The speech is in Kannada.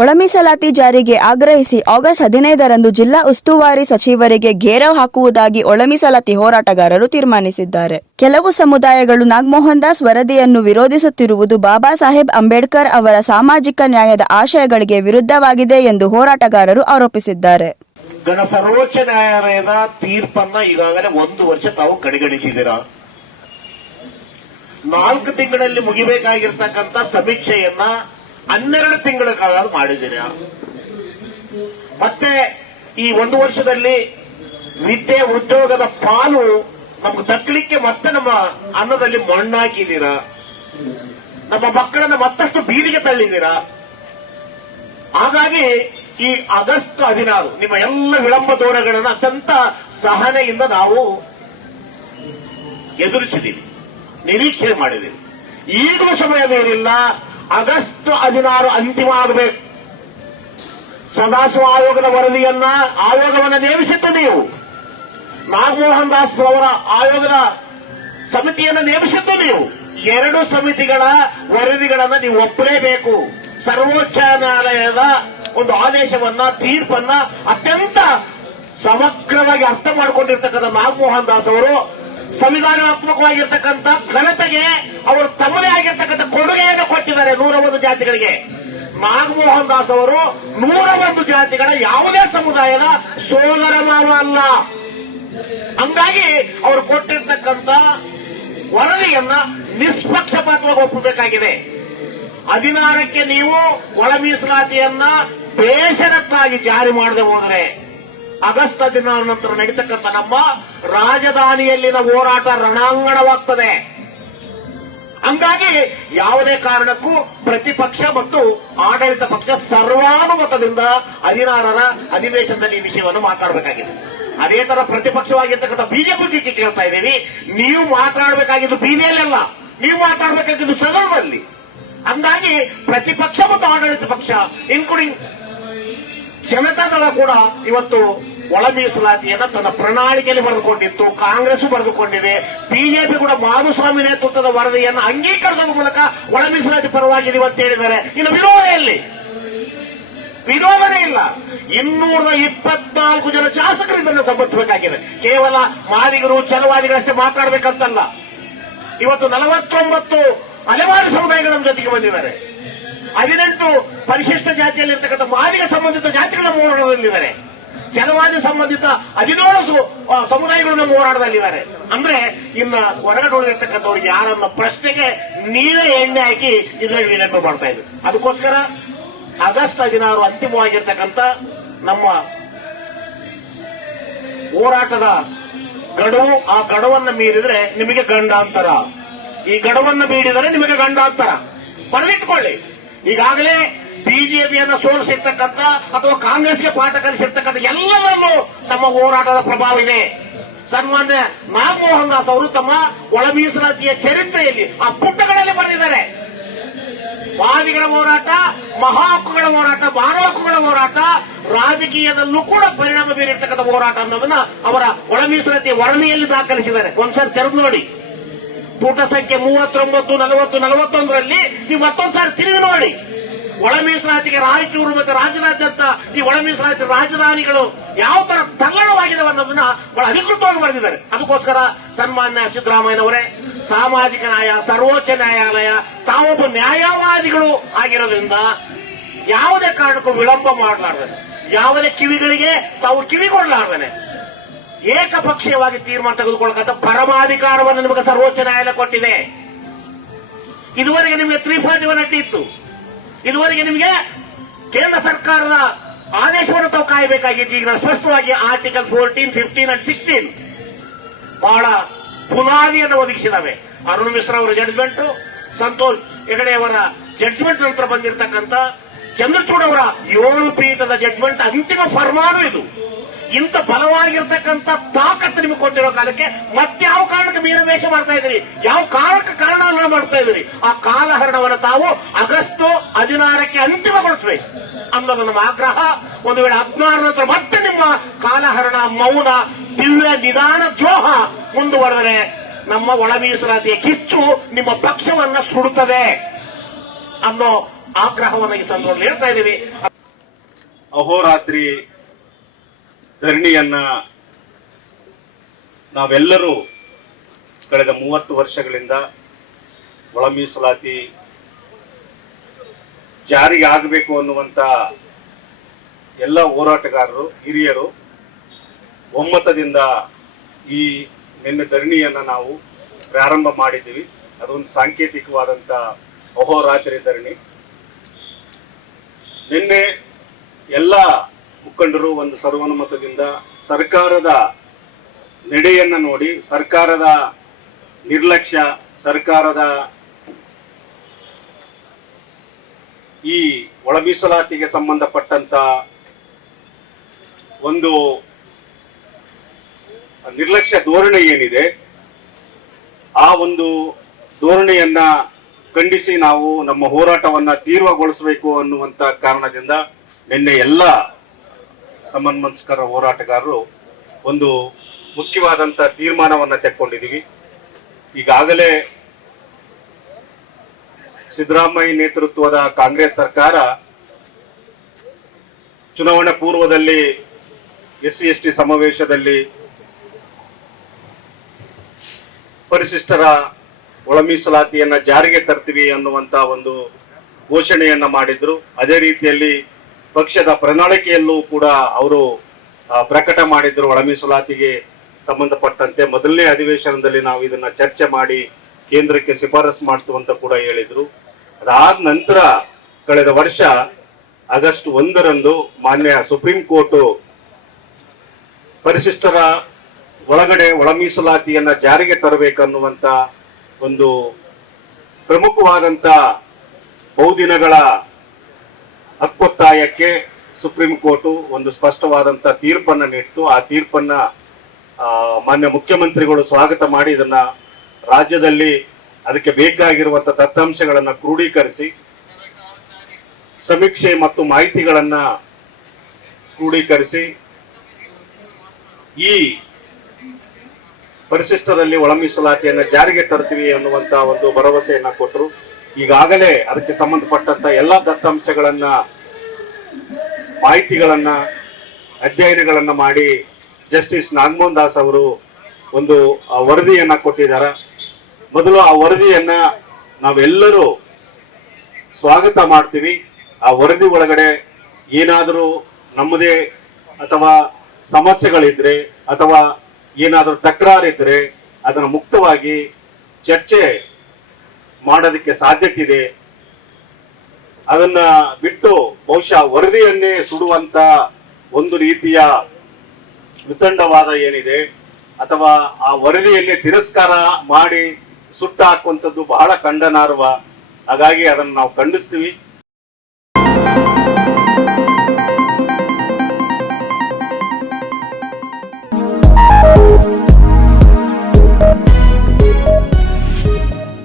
ಒಳ ಮೀಸಲಾತಿ ಜಾರಿಗೆ ಆಗ್ರಹಿಸಿ ಆಗಸ್ಟ್ 15ರಂದು ಜಿಲ್ಲಾ ಉಸ್ತುವಾರಿ ಸಚಿವರಿಗೆ ಘೇರಾವ್ ಹಾಕುವುದಾಗಿ ಒಳ ಮೀಸಲಾತಿ ಹೋರಾಟಗಾರರು ತೀರ್ಮಾನಿಸಿದ್ದಾರೆ. ಕೆಲವು ಸಮುದಾಯಗಳು ನಾಗಮೋಹನ್ ದಾಸ್ ವರದಿಯನ್ನು ವಿರೋಧಿಸುತ್ತಿರುವುದು ಬಾಬಾ ಸಾಹೇಬ್ ಅಂಬೇಡ್ಕರ್ ಅವರ ಸಾಮಾಜಿಕ ನ್ಯಾಯದ ಆಶಯಗಳಿಗೆ ವಿರುದ್ಧವಾಗಿದೆ ಎಂದು ಹೋರಾಟಗಾರರು ಆರೋಪಿಸಿದ್ದಾರೆ. ಸರ್ವೋಚ್ಚ ನ್ಯಾಯಾಲಯದ ತೀರ್ಪನ್ನ ಈಗಾಗಲೇ 1 ವರ್ಷ ತಾವು ಕಡೆಗಣಿಸಿದ್ದೀರಾ. 4 ತಿಂಗಳಲ್ಲಿ ಮುಗಿಬೇಕಾಗಿರ್ತಕ್ಕಂಥ ಸಮೀಕ್ಷೆಯನ್ನ 12 ತಿಂಗಳ ಕಾಲ ಮಾಡಿದ್ದೀರಾ. ಮತ್ತೆ ಈ 1 ವರ್ಷದಲ್ಲಿ ವಿದ್ಯೆ ಉದ್ಯೋಗದ ಪಾಲು ನಮ್ಗೆ ದಕ್ಕಲಿಕ್ಕೆ ಮತ್ತೆ ನಮ್ಮ ಅನ್ನದಲ್ಲಿ ಮಣ್ಣಾಕಿದ್ದೀರಾ. ನಮ್ಮ ಮಕ್ಕಳನ್ನ ಮತ್ತಷ್ಟು ಬೀದಿಗೆ ತಳ್ಳಿದ್ದೀರಾ. ಹಾಗಾಗಿ ಈ ಆಗಸ್ಟ್ 16 ನಿಮ್ಮ ಎಲ್ಲ ವಿಳಂಬ ಧೋರಣೆಗಳನ್ನು ಅತ್ಯಂತ ಸಹನೆಯಿಂದ ನಾವು ಎದುರಿಸಿದ್ದೀವಿ, ನಿರೀಕ್ಷೆ ಮಾಡಿದ್ದೀವಿ. ಈಗಲೂ ಸಮಯ ಬೇರಿಲ್ಲ. ಆಗಸ್ಟ್ 16 ಅಂತಿಮ ಆಗಬೇಕು. ಸದಾಶಿವ ಆಯೋಗದ ಆಯೋಗವನ್ನು ನೇಮಿಸಿದ್ದು ನೀವು. ನಾಗಮೋಹನ್ ದಾಸ್ ಅವರ ಆಯೋಗದ ಸಮಿತಿಯನ್ನು ನೇಮಿಸಿದ್ದು ನೀವು. 2 ಸಮಿತಿಗಳ ವರದಿಗಳನ್ನು ನೀವು ಒಪ್ಪಲೇಬೇಕು. ಸರ್ವೋಚ್ಚ ನ್ಯಾಯಾಲಯದ ಒಂದು ಆದೇಶವನ್ನ, ತೀರ್ಪನ್ನ ಅತ್ಯಂತ ಸಮಗ್ರವಾಗಿ ಅರ್ಥ ಮಾಡಿಕೊಂಡಿರ್ತಕ್ಕಂಥ ನಾಗಮೋಹನ್ ದಾಸ್ ಅವರು ಸಂವಿಧಾನಾತ್ಮಕವಾಗಿರ್ತಕ್ಕಂಥ ಘನತೆಗೆ ಅವರು ತಮ್ಮದೇ ಆಗಿರ್ತಕ್ಕಂಥ ಕೊಡುಗೆಯನ್ನು ಕೊಟ್ಟಿದ್ದಾರೆ 101 ಜಾತಿಗಳಿಗೆ. ನಾಗಮೋಹನ್ ದಾಸ್ ಅವರು 101 ಜಾತಿಗಳ ಯಾವುದೇ ಸಮುದಾಯದ ಸೋದರ ಮಾವ ಅಲ್ಲ. ಹಂಗಾಗಿ ಅವರು ಕೊಟ್ಟಿರ್ತಕ್ಕಂಥ ವರದಿಯನ್ನ ನಿಷ್ಪಕ್ಷಪಾತವಾಗಿ ಒಪ್ಪಬೇಕಾಗಿದೆ. 16ಕ್ಕೆ ನೀವು ಒಳ ಮೀಸಲಾತಿಯನ್ನ ಬೇಷರತ್ತಾಗಿ ಜಾರಿ ಮಾಡದೆ ಹೋದರೆ ಆಗಸ್ಟ್ 16 ನಂತರ ನಡೀತಕ್ಕಂಥ ನಮ್ಮ ರಾಜಧಾನಿಯಲ್ಲಿನ ಹೋರಾಟ ರಣಾಂಗಣವಾಗ್ತದೆ. ಹಂಗಾಗಿ ಯಾವುದೇ ಕಾರಣಕ್ಕೂ ಪ್ರತಿಪಕ್ಷ ಮತ್ತು ಆಡಳಿತ ಪಕ್ಷ ಸರ್ವಾನುಮತದಿಂದ 16ರ ಅಧಿವೇಶನದಲ್ಲಿ ಈ ವಿಷಯವನ್ನು ಮಾತಾಡಬೇಕಾಗಿದೆ. ಅದೇ ತರ ಪ್ರತಿಪಕ್ಷವಾಗಿರ್ತಕ್ಕಂಥ ಬಿಜೆಪಿ ಕೇಳ್ತಾ ಇದ್ದೀವಿ, ನೀವು ಮಾತಾಡಬೇಕಾಗಿದ್ದು ಬೀದಿಯಲ್ಲೆಲ್ಲ, ನೀವು ಮಾತಾಡಬೇಕಾಗಿದ್ದು ಸದನದಲ್ಲಿ. ಹಂಗಾಗಿ ಪ್ರತಿಪಕ್ಷ ಮತ್ತು ಆಡಳಿತ ಪಕ್ಷ ಇನ್ಕ್ಲೂಡಿಂಗ್ ಜನತಾದಳ ಕೂಡ ಇವತ್ತು ಒಳ ಮೀಸಲಾತಿಯನ್ನ ತನ್ನ ಪ್ರಣಾಳಿಕೆಯಲ್ಲಿ ಬರೆದುಕೊಂಡಿತ್ತು. ಕಾಂಗ್ರೆಸ್ ಬರೆದುಕೊಂಡಿದೆ. ಬಿಜೆಪಿ ಕೂಡ ಮಾಧುಸ್ವಾಮಿ ನೇತೃತ್ವದ ವರದಿಯನ್ನು ಅಂಗೀಕರಿಸುವ ಮೂಲಕ ಒಳ ಮೀಸಲಾತಿ ಪರವಾಗಿದ್ದೀವಿ ಅಂತ ಹೇಳಿದ್ದಾರೆ. ಇನ್ನು ವಿರೋಧನೇ ಇಲ್ಲ. 224 ಜನ ಶಾಸಕರು ಇದನ್ನು ಸಮರ್ಥಿಸಬೇಕಾಗಿದೆ. ಕೇವಲ ಮಾದಿಗರು ಛಲವಾದಿಗಳಷ್ಟೇ ಮಾತಾಡಬೇಕಂತಲ್ಲ. ಇವತ್ತು 49 ಅಲೆಮಾರಿ ಸಮುದಾಯಗಳು ನಮ್ಮ ಜೊತೆಗೆ ಬಂದಿದ್ದಾರೆ. 18 ಪರಿಶಿಷ್ಟ ಜಾತಿಯಲ್ಲಿರ್ತಕ್ಕಂಥ ಮಾದಿಗ ಸಂಬಂಧಿತ ಜಾತಿಗಳು ನಮ್ಮ ಹೋರಾಟದಲ್ಲಿದ್ದಾರೆ. ಛಲವಾದಿ ಸಂಬಂಧಿತ 17 ಸಮುದಾಯಗಳು ನಮ್ಮ ಹೋರಾಟದಲ್ಲಿದ್ದಾರೆ. ಅಂದ್ರೆ ಇನ್ನ ಹೊರಗಡೆ ಉಳಿದಿರ್ತಕ್ಕಂಥವ್ರಿಗೆ ಯಾರನ್ನ ಪ್ರಶ್ನೆಗೆ ನೀವೇ ಎಣ್ಣೆ ಹಾಕಿ ಇದರಲ್ಲಿ ವಿಳಂಬ ಮಾಡ್ತಾ ಇದ್ರು. ಅದಕ್ಕೋಸ್ಕರ ಆಗಸ್ಟ್ 16 ಅಂತಿಮವಾಗಿರ್ತಕ್ಕಂಥ ನಮ್ಮ ಹೋರಾಟದ ಗಡುವು. ಆ ಗಡುವನ್ನು ಮೀರಿದ್ರೆ ನಿಮಗೆ ಗಂಡಾಂತರ, ಈ ಗಡುವನ್ನು ಮೀರಿದರೆ ನಿಮಗೆ ಗಂಡಾಂತರ. ಬರೆದಿಟ್ಕೊಳ್ಳಿ. ಈಗಾಗಲೇ ಬಿಜೆಪಿಯನ್ನು ಸೋಲಿಸಿರ್ತಕ್ಕಂಥ ಅಥವಾ ಕಾಂಗ್ರೆಸ್ಗೆ ಪಾಠ ಕಲಿಸಿರ್ತಕ್ಕಂಥ ಎಲ್ಲದರಲ್ಲೂ ನಮ್ಮ ಹೋರಾಟದ ಪ್ರಭಾವ ಇದೆ. ಸನ್ಮಾನ್ಯ ನಾಗಮೋಹನ್ ದಾಸ್ ಅವರು ತಮ್ಮ ಒಳ ಮೀಸಲಾತಿಯ ಚರಿತ್ರೆಯಲ್ಲಿ ಆ ಪುಟಗಳಲ್ಲಿ ಬರೆದಿದ್ದಾರೆ. ವಾದಿಗಳ ಹೋರಾಟ, ಮಹಾ ಹಕ್ಕುಗಳ ಹೋರಾಟ, ಮಾನವ ಹಕ್ಕುಗಳ ಹೋರಾಟ, ರಾಜಕೀಯದಲ್ಲೂ ಕೂಡ ಪರಿಣಾಮ ಬೀರಿರ್ತಕ್ಕಂಥ ಹೋರಾಟ ಅನ್ನೋದನ್ನ ಅವರ ಒಳ ಮೀಸಲಾತಿಯ ವರದಿಯಲ್ಲಿ ದಾಖಲಿಸಿದ್ದಾರೆ. ಒಂದ್ಸರಿ ತೆರೆದು ನೋಡಿ. ಪುಟ ಸಂಖ್ಯೆ 39, 40, 41ರಲ್ಲಿ ನೀವು ಮತ್ತೊಂದ್ಸಾರಿ ತಿರುಗಿ ನೋಡಿ. ಒಳ ಮೀಸಲಾತಿಗೆ ರಾಯಚೂರು ಮತ್ತು ರಾಜರಾಜ್ಯಂತ ಈ ಒಳ ಮೀಸಲಾತಿ ರಾಜಧಾನಿಗಳು ಯಾವ ತರ ತಲ್ಲಣವಾಗಿದ್ದಾವೆ ಅನ್ನೋದನ್ನ ಬಹಳ ಅಧಿಕೃತವಾಗಿ ಬರೆದಿದ್ದಾರೆ. ಅದಕ್ಕೋಸ್ಕರ ಸನ್ಮಾನ್ಯ ಸಿದ್ದರಾಮಯ್ಯನವರೇ, ಸಾಮಾಜಿಕ ನ್ಯಾಯ, ಸರ್ವೋಚ್ಚ ನ್ಯಾಯಾಲಯ, ತಾವೊಬ್ಬ ನ್ಯಾಯವಾದಿಗಳು ಆಗಿರೋದ್ರಿಂದ ಯಾವುದೇ ಕಾರಣಕ್ಕೂ ವಿಳಂಬ ಮಾಡಲಾರ್ದೇನೆ, ಯಾವುದೇ ಕಿವಿಗಳಿಗೆ ತಾವು ಕಿವಿ ಕೊಡಲಾರ್ದೇನೆ ಏಕಪಕ್ಷೀಯವಾಗಿ ತೀರ್ಮಾನ ತೆಗೆದುಕೊಳ್ಳತಕ್ಕಂಥ ಪರಮಾಧಿಕಾರವನ್ನು ನಿಮಗೆ ಸರ್ವೋಚ್ಚ ನ್ಯಾಯಾಲಯ ಕೊಟ್ಟಿದೆ. ಇದುವರೆಗೆ ನಿಮಗೆ 341 ಅಡ್ಡಿ ಇತ್ತು. ಇದುವರೆಗೆ ನಿಮಗೆ ಕೇಂದ್ರ ಸರ್ಕಾರದ ಆದೇಶವನ್ನು ತಾವು ಕಾಯಬೇಕಾಗಿತ್ತು. ಈಗ ಸ್ಪಷ್ಟವಾಗಿ ಆರ್ಟಿಕಲ್ 14, 15 and 16 ಬಹಳ ಬುನಾದಿಯನ್ನು ಒದಗಿಸಿದಾವೆ. ಅರುಣ್ ಮಿಶ್ರಾ ಅವರ ಜಡ್ಜ್ಮೆಂಟ್, ಸಂತೋಷ್ ಹೆಗಡೆ ಅವರ ಜಡ್ಜ್ಮೆಂಟ್ ನಂತರ ಬಂದಿರತಕ್ಕಂಥ ಚಂದ್ರಚೂಡ್ ಅವರ 7 ಪೀಠದ ಜಡ್ಜ್ಮೆಂಟ್ ಅಂತಿಮ ಫರ್ಮಾನು ಇದು. ಇಂಥ ಬಲವಾಗಿರ್ತಕ್ಕಂಥ ತಾಕತ್ತು ನಿಮಗೆ ಕೊಟ್ಟಿರೋ ಕಾಲಕ್ಕೆ ಮತ್ಯಾವ ಕಾರಣಕ್ಕೆ ಮೀನವೇಷ ಮಾಡ್ತಾ ಇದ್ದೀರಿ? ಯಾವ ಕಾರಣಕ್ಕೆ ಕಾರಣವನ್ನು ಮಾಡ್ತಾ ಇದ್ದೀರಿ? ಆ ಕಾಲಹರಣವನ್ನು ತಾವು ಆಗಸ್ಟ್ 16ಕ್ಕೆ ಅಂತಿಮಗೊಳಿಸಬೇಕು ಅನ್ನೋದು ನಮ್ಮ ಆಗ್ರಹ. ಒಂದು ವೇಳೆ 16 ನಂತರ ಮತ್ತೆ ನಿಮ್ಮ ಕಾಲಹರಣ, ಮೌನ, ದಿವ್ಯ ನಿಧಾನ ದ್ರೋಹ ಮುಂದುವರೆದರೆ ನಮ್ಮ ಒಳ ಮೀಸಲಾತಿಯ ಕಿಚ್ಚು ನಿಮ್ಮ ಪಕ್ಷವನ್ನ ಸುಡುತ್ತದೆ ಅನ್ನೋ ಆಗ್ರಹವನ್ನು ಈ ಸಂದರ್ಭದಲ್ಲಿ ಹೇಳ್ತಾ ಇದ್ದೀವಿ. ಅಹೋರಾತ್ರಿ ಧರಣಿಯನ್ನ ನಾವೆಲ್ಲರೂ ಕಳೆದ 30 ವರ್ಷಗಳಿಂದ ಒಳ ಮೀಸಲಾತಿ ಜಾರಿಗೆ ಆಗಬೇಕು ಅನ್ನುವಂತ ಎಲ್ಲ ಹೋರಾಟಗಾರರು ಹಿರಿಯರು ಒಮ್ಮತದಿಂದ ಈ ನಿನ್ನೆ ಧರಣಿಯನ್ನ ನಾವು ಪ್ರಾರಂಭ ಮಾಡಿದ್ದೀವಿ. ಅದೊಂದು ಸಾಂಕೇತಿಕವಾದಂತ ಅಹೋರಾತ್ರಿ ಧರಣಿ. ನಿನ್ನೆ ಎಲ್ಲ ಮುಖಂಡರು ಒಂದು ಸರ್ವಾನುಮತದಿಂದ ಸರ್ಕಾರದ ನಡೆಯನ್ನ ನೋಡಿ, ಸರ್ಕಾರದ ನಿರ್ಲಕ್ಷ್ಯ, ಸರ್ಕಾರದ ಈ ಒಳ ಮೀಸಲಾತಿಗೆ ಸಂಬಂಧಪಟ್ಟಂತ ಒಂದು ನಿರ್ಲಕ್ಷ್ಯ ಧೋರಣೆ ಏನಿದೆ, ಆ ಒಂದು ಧೋರಣೆಯನ್ನ ಖಂಡಿಸಿ ನಾವು ನಮ್ಮ ಹೋರಾಟವನ್ನ ತೀವ್ರಗೊಳಿಸಬೇಕು ಅನ್ನುವಂತ ಕಾರಣದಿಂದ ನಿನ್ನೆ ಎಲ್ಲ ಸಮನ್ವಯಸ್ಕರ ಹೋರಾಟಗಾರರು ಒಂದು ಮುಖ್ಯವಾದಂತ ತೀರ್ಮಾನವನ್ನ ತೆಕ್ಕೊಂಡಿದ್ದೀವಿ. ಈಗಾಗಲೇ ಸಿದ್ದರಾಮಯ್ಯ ನೇತೃತ್ವದ ಕಾಂಗ್ರೆಸ್ ಸರ್ಕಾರ ಚುನಾವಣಾ ಪೂರ್ವದಲ್ಲಿ SC/ST ಸಮಾವೇಶದಲ್ಲಿ ಪರಿಶಿಷ್ಟರ ಒಳ ಮೀಸಲಾತಿಯನ್ನ ಜಾರಿಗೆ ತರ್ತೀವಿ ಅನ್ನುವಂತ ಒಂದು ಘೋಷಣೆಯನ್ನ ಮಾಡಿದ್ರು. ಅದೇ ರೀತಿಯಲ್ಲಿ ಪಕ್ಷದ ಪ್ರಣಾಳಿಕೆಯಲ್ಲೂ ಕೂಡ ಅವರು ಪ್ರಕಟ ಮಾಡಿದ್ರು. ಒಳ ಮೀಸಲಾತಿಗೆ ಸಂಬಂಧಪಟ್ಟಂತೆ ಮೊದಲನೇ ಅಧಿವೇಶನದಲ್ಲಿ ನಾವು ಇದನ್ನ ಚರ್ಚೆ ಮಾಡಿ ಕೇಂದ್ರಕ್ಕೆ ಶಿಫಾರಸು ಮಾಡ್ತೀವಿ ಅಂತ ಕೂಡ ಹೇಳಿದ್ರು. ಅದಾದ ನಂತರ ಕಳೆದ ವರ್ಷ ಆಗಸ್ಟ್ 1ರಂದು ಮಾನ್ಯ ಸುಪ್ರೀಂ ಕೋರ್ಟ್ ಪರಿಶಿಷ್ಟರ ಒಳಗಡೆ ಒಳ ಮೀಸಲಾತಿಯನ್ನ ಜಾರಿಗೆ ತರಬೇಕನ್ನುವಂತ ಒಂದು ಪ್ರಮುಖವಾದಂತ ಬಹುದಿನಗಳ ಹಕ್ಕೊತ್ತಾಯಕ್ಕೆ ಸುಪ್ರೀಂ ಕೋರ್ಟ್ ಒಂದು ಸ್ಪಷ್ಟವಾದಂತ ತೀರ್ಪನ್ನ ನೀಡಿತು. ಆ ತೀರ್ಪನ್ನ ಮಾನ್ಯ ಮುಖ್ಯಮಂತ್ರಿಗಳು ಸ್ವಾಗತ ಮಾಡಿ ಇದನ್ನ ರಾಜ್ಯದಲ್ಲಿ ಅದಕ್ಕೆ ಬೇಕಾಗಿರುವಂತ ದತ್ತಾಂಶಗಳನ್ನ ಕ್ರೋಢೀಕರಿಸಿ ಸಮೀಕ್ಷೆ ಮತ್ತು ಮಾಹಿತಿಗಳನ್ನ ಕ್ರೋಢೀಕರಿಸಿ ಈ ಪರಿಶಿಷ್ಟರಲ್ಲಿ ಒಳ ಮೀಸಲಾತಿಯನ್ನ ಜಾರಿಗೆ ತರ್ತೀವಿ ಅನ್ನುವಂತ ಒಂದು ಭರವಸೆಯನ್ನ ಕೊಟ್ಟರು. ಈಗಾಗಲೇ ಅದಕ್ಕೆ ಸಂಬಂಧಪಟ್ಟಂತ ಎಲ್ಲಾ ದತ್ತಾಂಶಗಳನ್ನ ಮಾಹಿತಿಗಳನ್ನ ಅಧ್ಯಯನಗಳನ್ನ ಮಾಡಿ ಜಸ್ಟಿಸ್ ನಾಗಮೋಹನ್ ದಾಸ್ ಅವರು ಒಂದು ವರದಿಯನ್ನ ಕೊಟ್ಟಿದ್ದಾರೆ. ಮೊದಲು ಆ ವರದಿಯನ್ನ ನಾವೆಲ್ಲರೂ ಸ್ವಾಗತ ಮಾಡ್ತೀವಿ. ಆ ವರದಿ ಒಳಗಡೆ ಏನಾದರೂ ನಮ್ಮದೇ ಅಥವಾ ಸಮಸ್ಯೆಗಳಿದ್ರೆ ಅಥವಾ ಏನಾದರೂ ತಕರಾರಿದ್ರೆ ಅದನ್ನು ಮುಕ್ತವಾಗಿ ಚರ್ಚೆ ಮಾಡೋದಕ್ಕೆ ಸಾಧ್ಯತೆ ಇದೆ. ಅದನ್ನ ಬಿಟ್ಟು ಬಹುಶಃ ವರದಿಯನ್ನೇ ಸುಡುವಂತ ಒಂದು ರೀತಿಯ ವಿತಂಡವಾದ ಏನಿದೆ ಅಥವಾ ಆ ವರದಿಯನ್ನೇ ತಿರಸ್ಕಾರ ಮಾಡಿ ಸುಟ್ಟು ಹಾಕುವಂಥದ್ದು ಬಹಳ ಖಂಡನಾರ್ಹ. ಹಾಗಾಗಿ ಅದನ್ನು ನಾವು ಖಂಡಿಸ್ತೀವಿ.